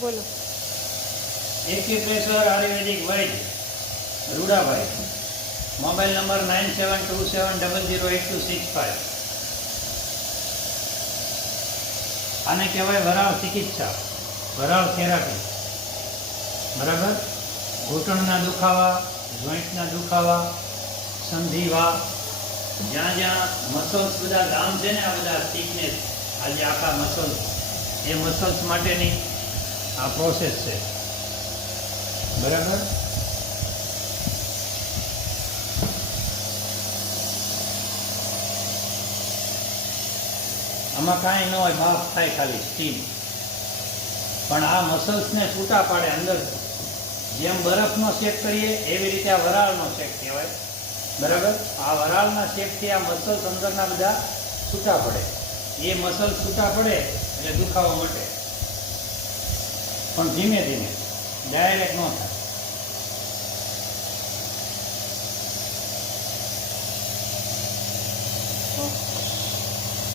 બોલો. એક્યુપ્રેશર આયુર્વેદિક વૈદ્ય Rudabhai, mobile number 9727008265. આને કહેવાય વરાળ ચિકિત્સા, વરાળ થેરાપી. બરાબર. ઘૂંટણના દુખાવા, જોઈન્ટના દુખાવા, સંધિવા, જ્યાં જ્યાં મસલ્સ બધા ગામ છે ને, આ બધા થિકનેસ, આજે આખા મસલ્સ, એ મસલ્સ માટેની આ પ્રોસેસ છે. બરાબર. આમાં કાંઈ ન હોય, બાફ થાય ખાલી સ્ટીમ. પણ આ મસલ્સને છૂટા પાડે અંદર. જેમ બરફનો શેક કરીએ એવી રીતે આ વરાળનો શેક કહેવાય. બરાબર. આ વરાળના શેકથી આ મસલ્સ અંદરના બધા છૂટા પડે. એ મસલ્સ છૂટા પડે એટલે દુખાવો મટે, પણ ધીમે ધીમે, ડાયરેક્ટ ન થાય.